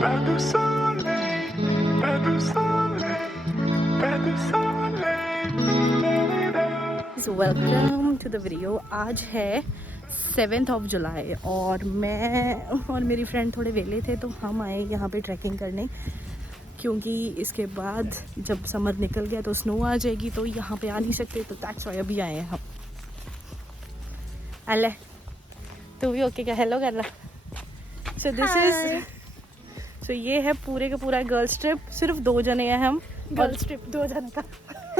Welcome to the video. आज है 7 जुलाई और मैं और मेरी फ्रेंड थोड़े वेले थे तो हम आए यहाँ पे ट्रैकिंग करने, क्योंकि इसके बाद जब समर निकल गया तो स्नो आ जाएगी तो यहाँ पे आ नहीं सकते, तो दैट्स व्हाई अभी आए हैं हम। अले तू भी ओके क्या? हेलो कर रहा। सो दिस इज सो ये है पूरे का पूरा गर्ल्स ट्रिप। सिर्फ 2 जने हैं हम। गर्ल्स ट्रिप 2 जन का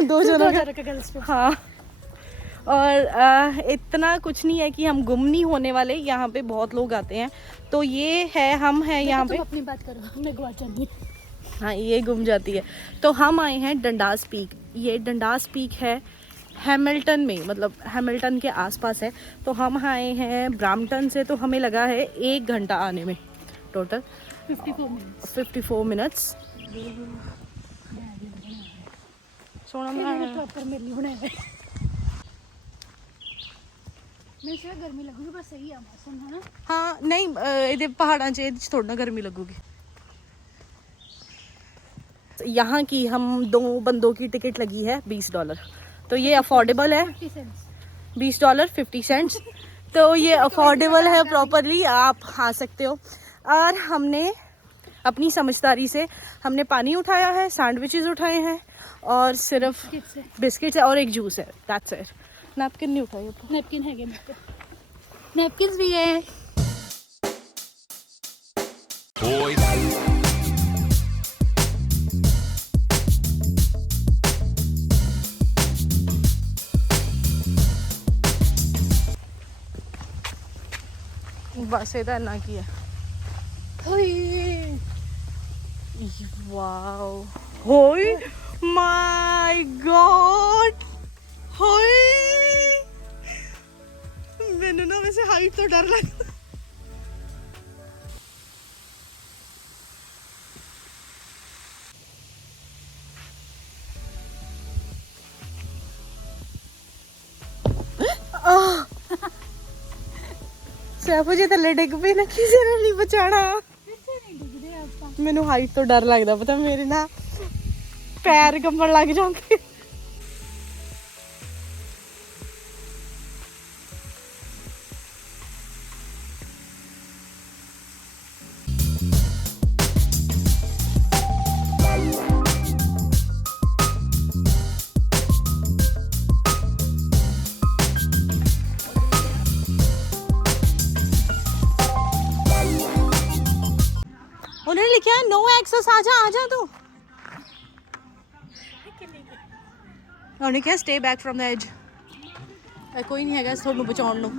2 जनों का गर्ल्स ट्रिप। हाँ, और इतना कुछ नहीं है कि हम गुम नहीं होने वाले। यहाँ पे बहुत लोग आते हैं, तो ये है हम हैं यहाँ पे। अपनी बात करो, मैं गुआ चलनी। हाँ, ये गुम जाती है। तो हम आए हैं डंडास पीक। ये डंडास पीक है हैमिल्टन में, मतलब हैमिल्टन के आसपास है। तो हम आए हैं ब्राम्पटन से, तो हमें लगा है 1 घंटा आने में, टोटल 54 मिनट्स। सोना प्रॉपर मेरे लिए बनाया है। मैं से गर्मी लगूगी, बस सही है मौसम, है ना? हाँ नहीं, ये पहाड़ां च थोड़ी ना गर्मी लगूगी। यहाँ की हम 2 बंदों की टिकट लगी है $20, तो ये अफोर्डेबल है। $20 50 सेंट्स, तो ये अफोर्डेबल है प्रॉपरली, आप आ सकते हो। और हमने अपनी समझदारी से हमने पानी उठाया है, सैंडविचेस उठाए हैं और सिर्फ बिस्किट्स है और एक जूस है, दैट्स इट। नैपकिन नहीं उठाई। नैपकिन है, नैपकिन भी है। बस ये ना की है। वाओ, होय माय गॉड, होय। मैंने ना वैसे हाइट तो डर लगता। सैफू जी थल्ले डिग पे ना, किसी ने नहीं बचाना। मैनू हाइट तो डर लगता, पता मेरे ना पैर कंबन लग जाते। उन्होंने लिखा है नो एक्सेस, आजा तू। उन्होंने क्या stay back from the edge. कोई नहीं है थोड़ा बचाने ਨੂੰ।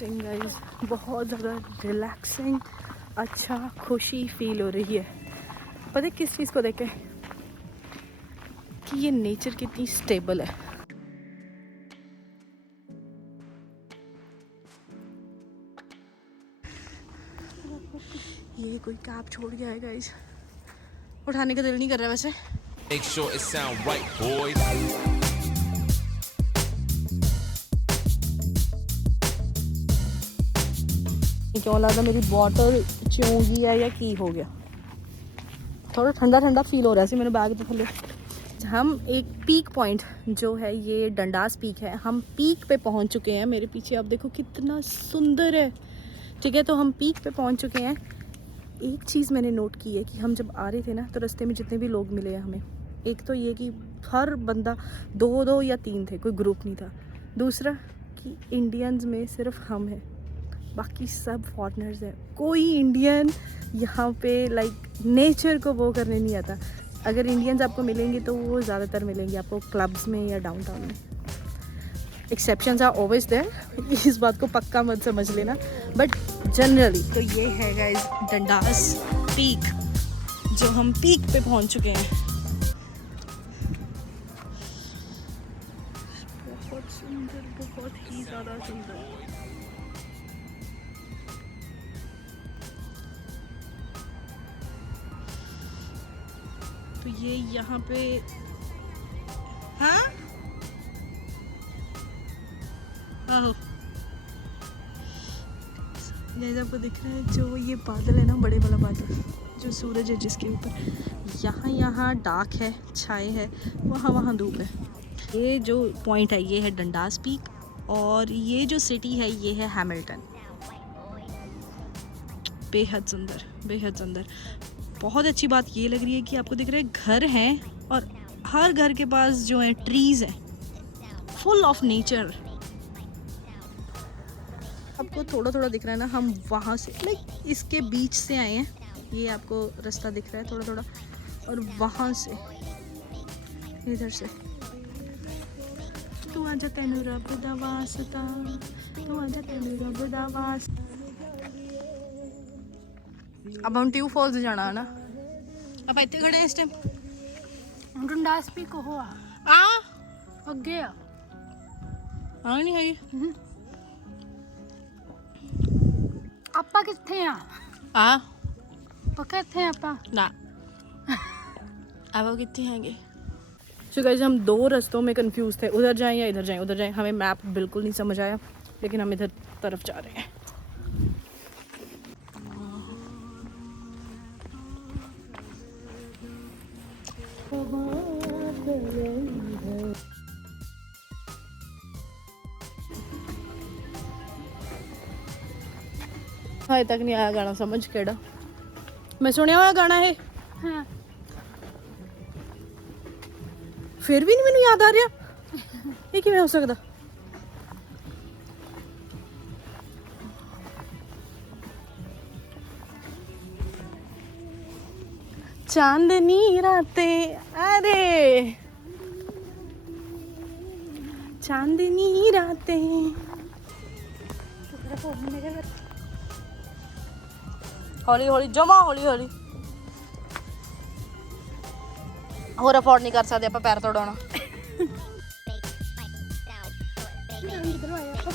गाइस बहुत ज़्यादा रिलैक्सिंग, अच्छा खुशी फील हो रही है। पता है किस चीज़ को देख के, कि ये नेचर कितनी स्टेबल है। ये कोई कैब छोड़ गया है गाइस, उठाने का दिल नहीं कर रहा वैसे। Make sure it sound right, boys. क्यों लगा मेरी बॉटल चूंगी है या की हो गया, थोड़ा ठंडा ठंडा फील हो रहा है मेरे बैग तो थले। हम एक पीक पॉइंट जो है, ये डंडास पीक है, हम पीक पे पहुंच चुके हैं। मेरे पीछे आप देखो कितना सुंदर है, ठीक है। तो हम पीक पे पहुंच चुके हैं। एक चीज़ मैंने नोट की है कि हम जब आ रहे थे ना, तो रास्ते में जितने भी लोग मिले हैं हमें, एक तो ये कि हर बंदा 2 या 3 थे, कोई ग्रुप नहीं था। दूसरा कि इंडियंस में सिर्फ हम हैं, बाकी सब फॉरेनर्स हैं। कोई इंडियन यहाँ पे लाइक नेचर को वो करने नहीं आता। अगर इंडियंस आपको मिलेंगे तो वो ज़्यादातर मिलेंगे आपको क्लब्स में या डाउनटाउन में। एक्सेप्शंस आर ऑलवेज देयर, इस बात को पक्का मत समझ लेना, बट जनरली तो ये है गाइस डंडास पीक, जो हम पीक पे पहुंच चुके हैं। बहुत सुंदर, बहुत ही ज़्यादा सुंदर। तो ये यहाँ पे, हाँ आहो, जैसे आपको दिख रहा है जो ये बादल है ना, बड़े वाला बादल जो सूरज है जिसके ऊपर, यहाँ डार्क है, छाए है, वहाँ धूप है। ये जो पॉइंट है ये है डंडास पीक, और ये जो सिटी है ये है हैमिल्टन। बेहद सुंदर, बेहद सुंदर। बहुत अच्छी बात ये लग रही है कि आपको दिख रहा है घर हैं, और हर घर के पास जो है ट्रीज हैं, फुल ऑफ नेचर। आपको थोड़ा थोड़ा दिख रहा है ना, हम वहाँ से लाइक इसके बीच से आए हैं, ये आपको रास्ता दिख रहा है थोड़ा थोड़ा, और वहाँ से इधर से तू आजा तेनू रब दा वास्ता, तू आजा तेनू रब दा वास्ता। अब हम ट्यू फॉल्स जाना है ना, अब इतने खड़े हैं इस टाइम। डंडास पीक हो आ अगे आ नहीं है ਆਪਾਂ ਕਿੱਥੇ ਆ आ ਪੱਕਾ ਇੱਥੇ ਆ ਆਪਾਂ ना अब वो कितने आएंगे। सो गाइस हम दो रास्तों में कंफ्यूज थे, उधर जाएं या इधर जाएं, उधर जाएं। हमें मैप बिल्कुल नहीं समझ आया, लेकिन हम इधर तरफ जा रहे हैं। हाय तक नहीं आया गाना समझ केड़ा, मैं सुनिया हुआ गाना है ਹਾਂ फिर भी नहीं मैनू याद आ रहा, ये किवें हो सकदा। चांदनी रातें, अरे चांदनी रातें। ਟੁਕੜਾ ਫੋਨ ਮੇਰੇ ਘਰ हौली हौली जमा, हौली हौली होर अफोर्ड नहीं कर सकते आप पैर तोड़ाना। ਕਿੱਧਰੋਂ ਆਏ ਆਪਾਂ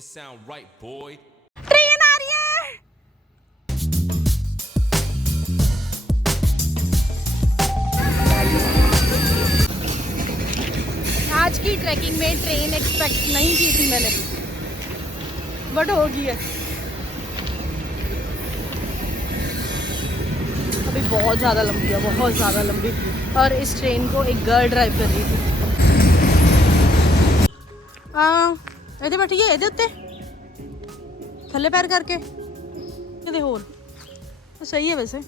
It sound right, boy. Train आ रही है। आज की ट्रैकिंग में ट्रेन एक्सपेक्ट नहीं की थी मैंने, बट हो गई है। अभी बहुत ज़्यादा लंबी है, बहुत ज़्यादा लंबी, और इस ट्रेन को एक गर्ल ड्राइव कर रही थी। ਇਹਦੇ ਬੈਠੀਏ, ਇਹਦੇ ਉੱਤੇ ਥੱਲੇ ਪੈਰ ਕਰਕੇ, ਇਹਦੇ ਹੋਰ ਸਹੀ ਹੈ ਵੈਸੇ।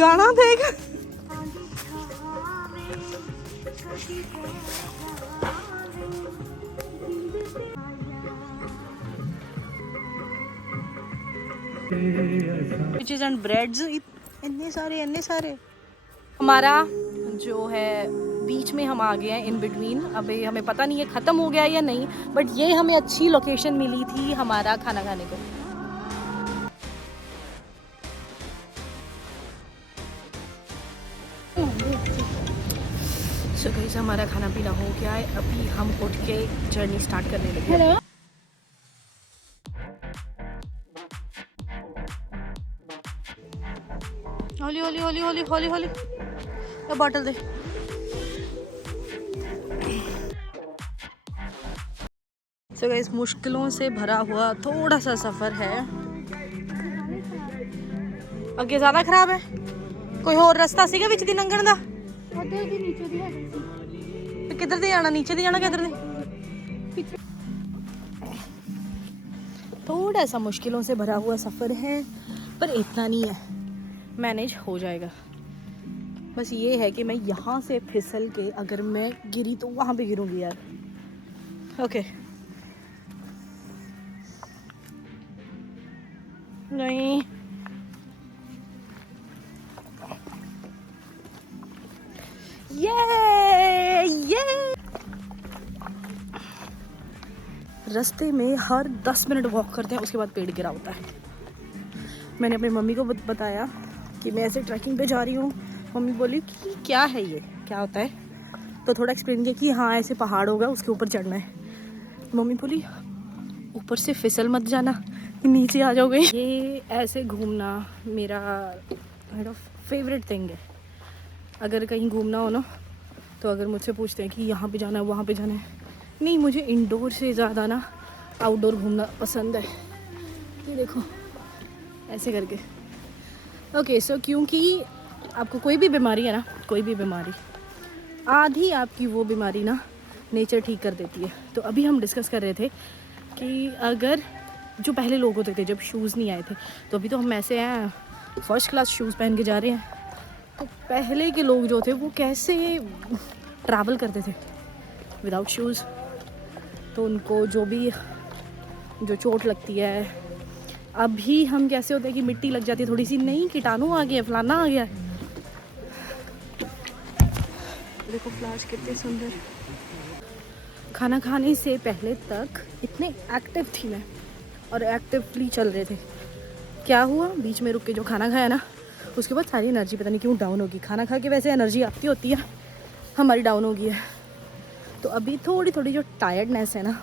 गाना देख चीज एंड ब्रेड्स इतने सारे। हमारा जो है बीच में हम आ गए हैं, इन बिटवीन। अभी हमें पता नहीं है ख़त्म हो गया या नहीं, बट ये हमें अच्छी लोकेशन मिली थी हमारा खाना खाने को। सो गाइस हमारा खाना पीना हो गया है, अभी हम उठ के जर्नी स्टार्ट करने लगे। हेलो हौली हौली हौली हौली हौली हौली, ये बॉटल दे। सो गाइस मुश्किलों से भरा हुआ थोड़ा सा सफ़र है। अगे ज़्यादा खराब है, कोई और रास्ता सीगा विच दी लंघण दा? उधर भी नीचे भी है ते किधर दी जाना, नीचे दी जाना किधर दी? थोड़ा सा मुश्किलों से भरा हुआ सफ़र है, पर इतना नहीं है, मैनेज हो जाएगा। बस ये है कि मैं यहाँ से फिसल के अगर मैं गिरी तो वहाँ पे गिरूंगी यार। ओके नहीं रास्ते में हर 10 मिनट वॉक करते हैं, उसके बाद पेड़ गिरा होता है। मैंने अपनी मम्मी को बताया कि मैं ऐसे ट्रैकिंग पे जा रही हूँ। मम्मी बोली कि क्या है ये, क्या होता है? तो थोड़ा एक्सप्लेन किया कि हाँ ऐसे पहाड़ होगा, उसके ऊपर चढ़ना है। मम्मी बोली ऊपर से फिसल मत जाना, नीचे आ जाओगे। ये ऐसे घूमना मेरा काइंड ऑफ फेवरेट थिंग है। अगर कहीं घूमना हो ना, तो अगर मुझसे पूछते हैं कि यहाँ पे जाना है वहाँ पे जाना है, नहीं, मुझे इंडोर से ज़्यादा ना आउटडोर घूमना पसंद है। ये देखो ऐसे करके। ओके सो क्योंकि आपको कोई भी बीमारी है ना, कोई भी बीमारी, आधी आपकी वो बीमारी ना नेचर ठीक कर देती है। तो अभी हम डिस्कस कर रहे थे कि अगर जो पहले लोग होते थे जब शूज़ नहीं आए थे, तो अभी तो हम ऐसे हैं फर्स्ट क्लास शूज़ पहन के जा रहे हैं, तो पहले के लोग जो थे वो कैसे ट्रैवल करते थे विदाउट शूज़। तो उनको जो चोट लगती है, अभी हम कैसे होते हैं कि मिट्टी लग जाती है थोड़ी सी, नहीं कीटाणु आ गया, फलाना आ गया। देखो फ्लावर्स कितने सुंदर। खाना खाने से पहले तक इतने एक्टिव थी मैं, और एक्टिवली चल रहे थे। क्या हुआ, बीच में रुक के जो खाना खाया ना, उसके बाद सारी एनर्जी पता नहीं क्यों डाउन होगी। खाना खा के वैसे एनर्जी आपकी होती है, हमारी डाउन हो गई है। तो अभी थोड़ी थोड़ी जो टायर्डनेस है ना,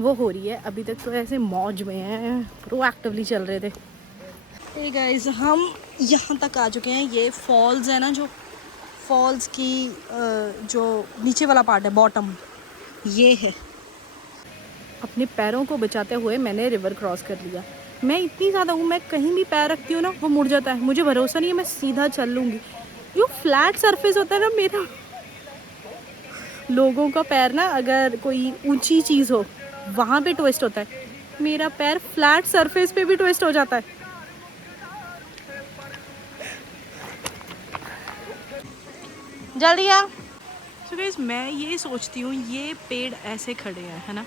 वो हो रही है। अभी तक तो ऐसे मौज में हैं, प्रोएक्टिवली चल रहे थे। हे गाइस, हम यहाँ तक आ चुके हैं। ये फॉल्स है ना, जो फॉल्स की जो नीचे वाला पार्ट है, बॉटम, ये है। अपने पैरों को बचाते हुए मैंने रिवर क्रॉस कर लिया। मैं इतनी ज़्यादा हूँ, मैं कहीं भी पैर रखती हूँ ना वो मुड़ जाता है। मुझे भरोसा नहीं है मैं सीधा चल लूँगी। जो फ्लैट सरफेस होता है ना मेरा, लोगों का पैर ना अगर कोई ऊंची चीज़ हो वहाँ पे ट्विस्ट होता है, मेरा पैर फ्लैट सरफेस पे भी ट्विस्ट हो जाता है। जल्दी आ। तो गाइस मैं ये सोचती हूँ, ये पेड़ ऐसे खड़े हैं, है ना,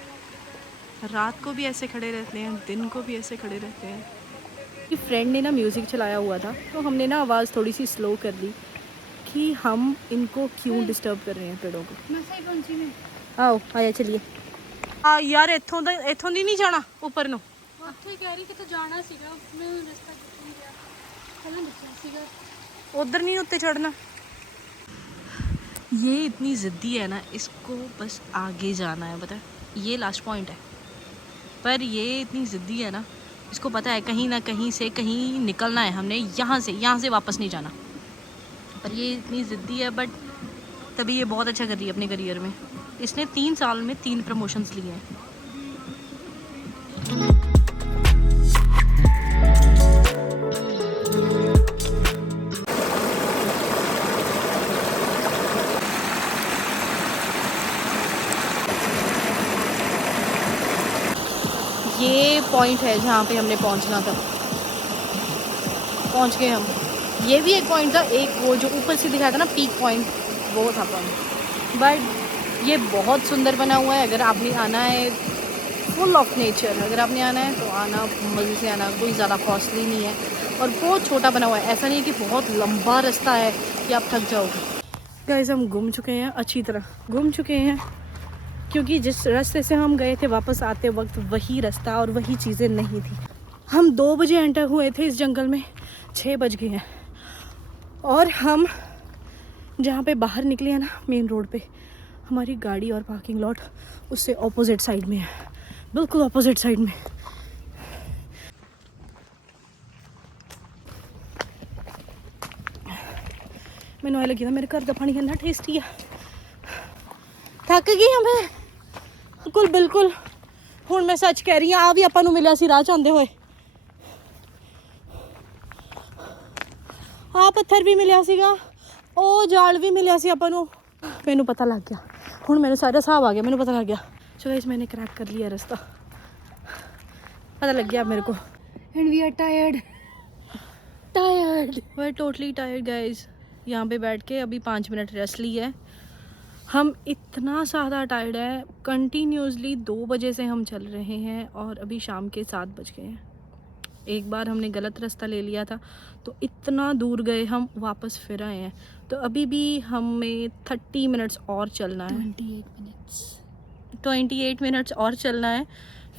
रात को भी ऐसे खड़े रहते हैं, दिन को भी ऐसे खड़े रहते हैं। मेरी फ्रेंड ने ना म्यूज़िक चलाया हुआ था, तो हमने ना आवाज़ थोड़ी सी स्लो कर दी कि हम इनको क्यों डिस्टर्ब कर रहे हैं पेड़ों को। मैं सही पहुंची में आओ आया चलिए। यार इत्थों ਦੀ नहीं जाना ऊपर ਨੂੰ। ਉੱਥੇ ਕਹਿ ਰਹੀ ਕਿ ਤੂੰ ਜਾਣਾ ਸੀਗਾ, ਮੈਂ ਰਸਤਾ ਕਿੱਥੇ ਨਹੀਂ ਗਿਆ, ਪਹਿਲਾਂ ਦੱਸਿਆ ਸੀਗਾ। उधर नहीं उत्ते चढ़ना। ये इतनी ज़िद्दी है ना, इसको बस आगे जाना है, पता है, ये लास्ट पॉइंट है। पर ये इतनी ज़िद्दी है ना, इसको पता है कहीं ना कहीं से कहीं निकलना है, हमने यहाँ से वापस नहीं जाना। पर ये इतनी ज़िद्दी है, बट तभी ये बहुत अच्छा कर रही है अपने करियर में। इसने 3 साल में 3 प्रमोशंस लिए हैं। ये पॉइंट है जहाँ पे हमने पहुँचना था, पहुँच गए हम। ये भी एक पॉइंट था, एक वो जो ऊपर से दिखाया था ना पीक पॉइंट, वो था पॉइंट। बट ये बहुत सुंदर बना हुआ है। अगर आपने आना है, फुल ऑफ नेचर, अगर आपने आना है तो आना, मज़े से आना, कोई ज़्यादा कॉस्टली नहीं है, और बहुत छोटा बना हुआ है। ऐसा नहीं कि बहुत लंबा रास्ता है कि आप थक जाओगे। गाइस हम घूम चुके हैं, अच्छी तरह घूम चुके हैं, क्योंकि जिस रास्ते से हम गए थे वापस आते वक्त वही रास्ता और वही चीज़ें नहीं थी। हम 2 बजे एंटर हुए थे इस जंगल में, 6 बज गए हैं, और हम जहाँ पे बाहर निकले हैं ना मेन रोड पे, हमारी गाड़ी और पार्किंग लॉट उससे ऑपोजिट साइड में है, बिल्कुल ऑपोजिट साइड में। मैंने लगी था मेरे घर का पानी कितना टेस्टी है। थक गई हमें बिल्कुल। हुण मैं सच कह रही हाँ, आ भी आपां नूं मिलिया सी राह च आंदे होए, आ पत्थर भी मिलिया सीगा, ओ जाल भी मिलिया सी आपां नूं। मैनू पता लग गया, हुण मैनू सारा हिसाब आ गया, मैनू पता लग गया। चलो गाइस मैंने क्रैक कर लिया रास्ता, पता लग गया मेरे को। And we are tired. We are totally tired guys. यहाँ पे बैठ के अभी 5 मिनट रेस्ट ली है। हम इतना ज़्यादा टायर्ड है, कंटिन्यूसली 2 बजे से हम चल रहे हैं और अभी शाम के 7 बज गए हैं। एक बार हमने गलत रास्ता ले लिया था, तो इतना दूर गए, हम वापस फिर आए हैं। तो अभी भी हमें 30 मिनट्स और चलना है। 28 मिनट्स 28 मिनट्स और चलना है,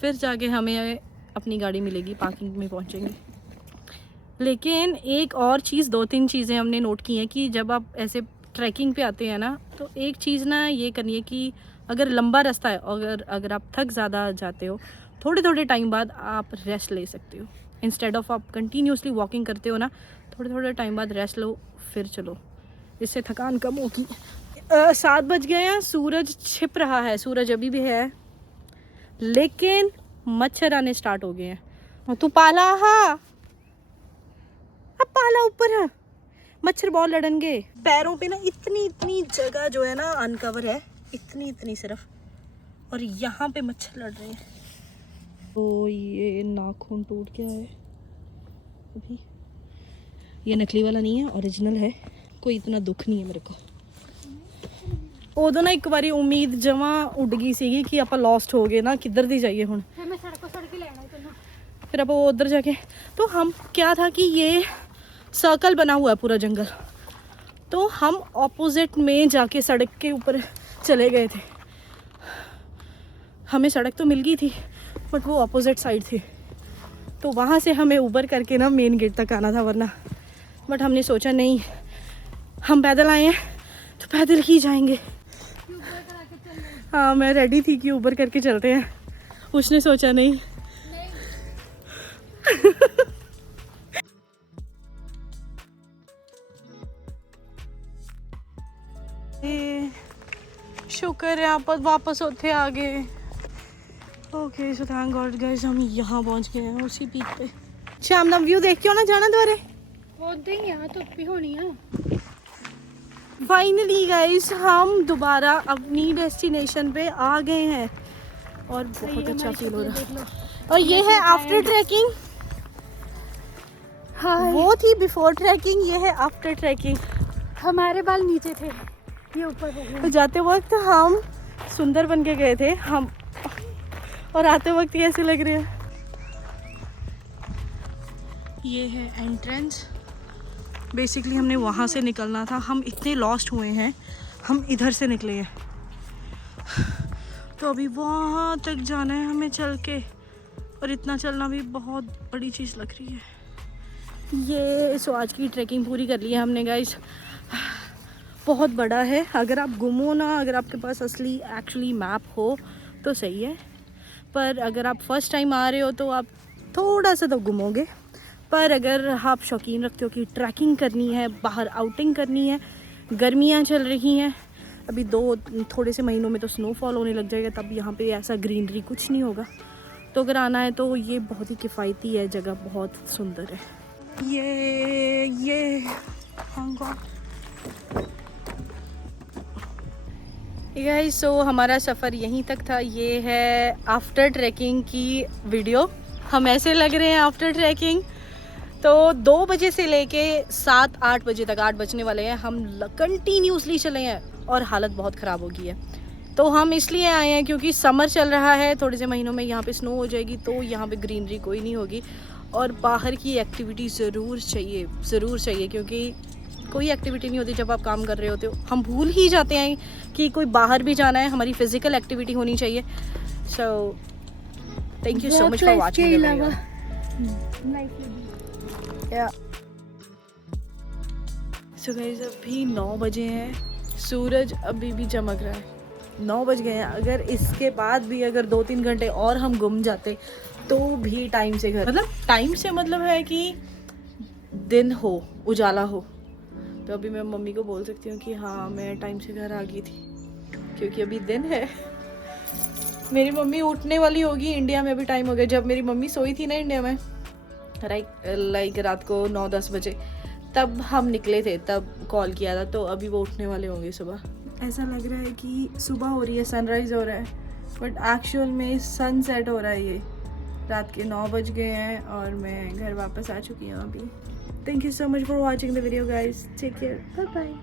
फिर जाके हमें अपनी गाड़ी मिलेगी, पार्किंग में पहुंचेंगे। लेकिन एक और चीज़, 2-3 चीज़ें हमने नोट की हैं कि जब आप ऐसे ट्रैकिंग पे आते हैं ना, तो एक चीज़ ना ये करनी है कि अगर लंबा रास्ता है, अगर आप थक ज़्यादा जाते हो, थोड़े थोड़े टाइम बाद आप रेस्ट ले सकते हो। इंस्टेड ऑफ आप कंटिन्यूसली वॉकिंग करते हो ना, थोड़े थोड़े टाइम बाद रेस्ट लो, फिर चलो, इससे थकान कम होगी। 7 बज गए हैं, सूरज छिप रहा है, सूरज अभी भी है, लेकिन मच्छर आने स्टार्ट हो गए हैं। तू पाला हा, अब पाला ऊपर है, मच्छर बहुत लड़नगे। पैरों पे ना इतनी जगह जो है ना अनकवर है, इतनी सिर्फ, और यहाँ पे मच्छर लड़ रहे हैं। तो ये नाखून टूट गया है अभी, ये नकली वाला नहीं है, ओरिजिनल है। कोई इतना दुख नहीं है मेरे को। उदों ना एक बारी उम्मीद जमा उड़ गई सी कि आप लॉस्ट हो गए ना, किधर दी जाइए हुण। फिर आप उधर जाके, तो हम क्या था कि ये सर्कल बना हुआ है पूरा जंगल, तो हम ऑपोजिट में जाके सड़क के ऊपर चले गए थे। हमें सड़क तो मिल गई थी, बट वो ऑपोजिट साइड थी, तो वहाँ से हमें ऊबर करके ना मेन गेट तक आना था वरना। बट हमने सोचा नहीं, हम पैदल आए हैं तो पैदल ही जाएंगे। हाँ, मैं रेडी थी कि ऊबर करके चलते हैं, उसने सोचा नहीं। शुक्र है आप वापस होते आ गए। Okay, so thank God guys, हम यहाँ पहुँच गए हैं उसी पीक पे। शाम नाम व्यू देख के ना जाना दोबारे, यहाँ तो भी होनी है। फाइनली गाइस, हम दोबारा अपनी डेस्टिनेशन पे आ गए हैं और बहुत अच्छा फील हो रहा है। और ये है आफ्टर ट्रैकिंग, वो थी बिफोर ट्रैकिंग, ये है आफ्टर ट्रैकिंग। हमारे बाल नीचे थे, ये ऊपर हो गए। तो जाते वक्त हम सुंदर बन के गए थे हम, और आते वक्त कैसे लग रहे हैं। ये है एंट्रेंस। बेसिकली हमने वहाँ से निकलना था, हम इतने लॉस्ट हुए हैं, हम इधर से निकले हैं, तो अभी वहाँ तक जाना है हमें चल के, और इतना चलना भी बहुत बड़ी चीज़ लग रही है। ये सो आज की ट्रैकिंग पूरी कर ली है हमने गाइस। बहुत बड़ा है, अगर आप गुमो ना, अगर आपके पास असली एक्चुअली मैप हो तो सही है, पर अगर आप फर्स्ट टाइम आ रहे हो तो आप थोड़ा सा तो गुमोगे। पर अगर आप शौकीन रखते हो कि ट्रैकिंग करनी है, बाहर आउटिंग करनी है, गर्मियाँ चल रही हैं, अभी थोड़े से महीनों में तो स्नोफॉल होने लग जाएगा, तब यहाँ पे ऐसा ग्रीनरी कुछ नहीं होगा। तो अगर आना है तो ये बहुत ही किफ़ायती है, जगह बहुत सुंदर है। ये गाइस, सो हमारा सफ़र यहीं तक था। ये है आफ्टर ट्रैकिंग की वीडियो। हम ऐसे लग रहे हैं आफ्टर ट्रैकिंग। तो 2 बजे से लेके 7-8 बजे तक, 8 बजने वाले हैं, हम कंटिन्यूसली चले हैं और हालत बहुत ख़राब हो गई है। तो हम इसलिए आए हैं क्योंकि समर चल रहा है, थोड़े से महीनों में यहाँ पे स्नो हो जाएगी, तो यहाँ पे ग्रीनरी कोई नहीं होगी, और बाहर की एक्टिविटी ज़रूर चाहिए, क्योंकि कोई एक्टिविटी नहीं होती जब आप काम कर रहे होते हो। हम भूल ही जाते हैं कि कोई बाहर भी जाना है, हमारी फिजिकल एक्टिविटी होनी चाहिए। So thank you so much for watching the video. So guys, अभी 9 बजे हैं, सूरज अभी भी चमक रहा है। 9 बज गए हैं। अगर इसके बाद भी अगर 2-3 घंटे और हम गुम जाते तो भी टाइम से घर, मतलब टाइम से मतलब है कि दिन हो, उजाला हो, तो अभी मैं मम्मी को बोल सकती हूँ कि हाँ मैं टाइम से घर आ गई थी, क्योंकि अभी दिन है। मेरी मम्मी उठने वाली होगी, इंडिया में भी टाइम हो गया। जब मेरी मम्मी सोई थी ना इंडिया में, लाइक रात को 9-10 बजे, तब हम निकले थे, तब कॉल किया था, तो अभी वो उठने वाले होंगे सुबह। ऐसा लग रहा है कि सुबह हो रही है, सनराइज़ हो रहा है, बट एक्चुअल में सनसेट हो रहा है। ये रात के 9 बज गए हैं और मैं घर वापस आ चुकी हूँ अभी। Thank you so much for watching the video guys, take care, bye bye.